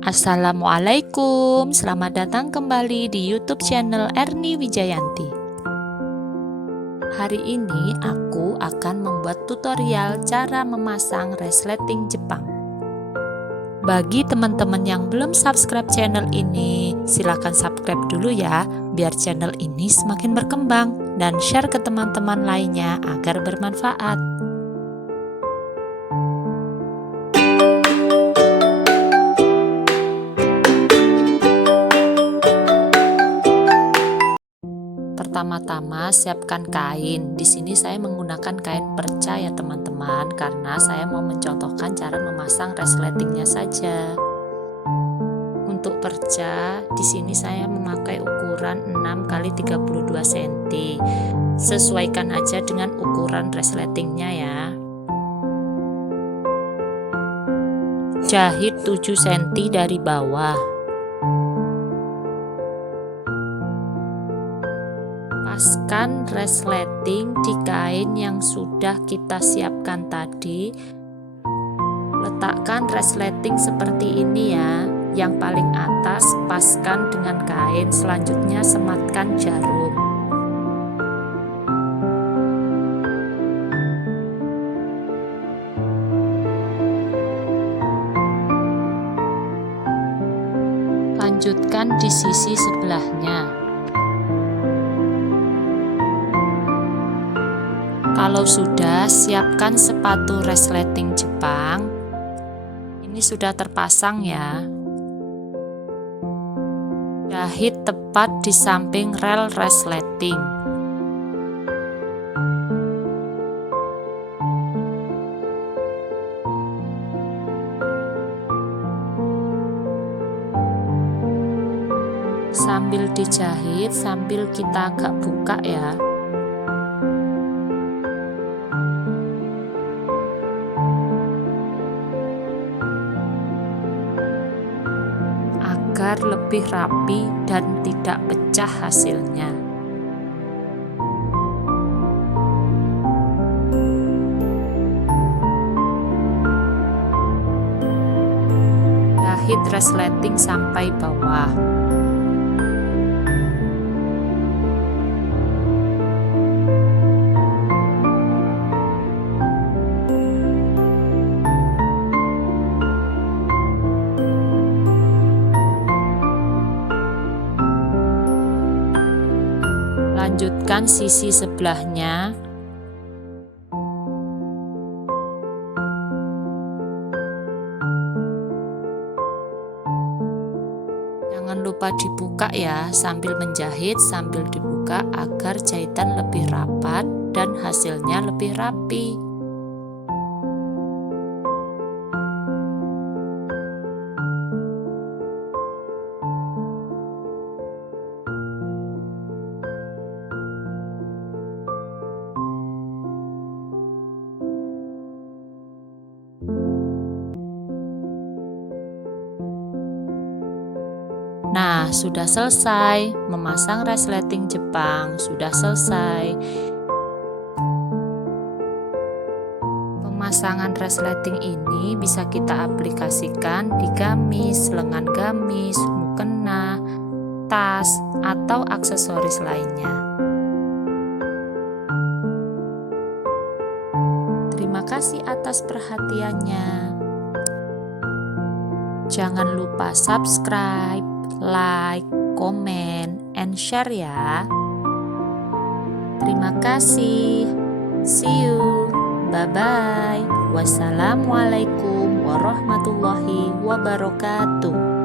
Assalamualaikum, selamat datang kembali di YouTube channel Erni Wijayanti. Hari ini aku akan membuat tutorial cara memasang resleting Jepang. Bagi teman-teman yang belum subscribe channel ini, silahkan subscribe dulu ya, biar channel ini semakin berkembang, dan share ke teman-teman lainnya agar bermanfaat. Pertama-tama siapkan kain. Di sini saya menggunakan kain perca ya teman-teman, karena saya mau mencontohkan cara memasang resletingnya saja. Untuk perca, di sini saya memakai ukuran 6 x 32 cm. Sesuaikan aja dengan ukuran resletingnya ya. Jahit 7 cm dari bawah. Paskan resleting di kain yang sudah kita siapkan tadi. Letakkan resleting seperti ini ya. Yang paling atas paskan dengan kain, selanjutnya sematkan jarum. Lanjutkan di sisi sebelahnya. Kalau sudah, siapkan sepatu resleting Jepang. Ini sudah terpasang ya. Jahit tepat di samping rel resleting. Sambil dijahit, sambil kita agak buka ya. Agar lebih rapi dan tidak pecah hasilnya. Jahit resleting sampai bawah. Lanjutkan sisi sebelahnya. Jangan lupa dibuka ya, sambil menjahit sambil dibuka agar jahitan lebih rapat dan hasilnya lebih rapi. Nah, sudah selesai memasang resleting Jepang, sudah selesai. Pemasangan resleting ini bisa kita aplikasikan di gamis, lengan gamis, mukena, tas, atau aksesoris lainnya. Terima kasih atas perhatiannya. Jangan lupa subscribe, like, comment, and share ya. Terima kasih. See you. Bye-bye. Wassalamualaikum warahmatullahi wabarakatuh.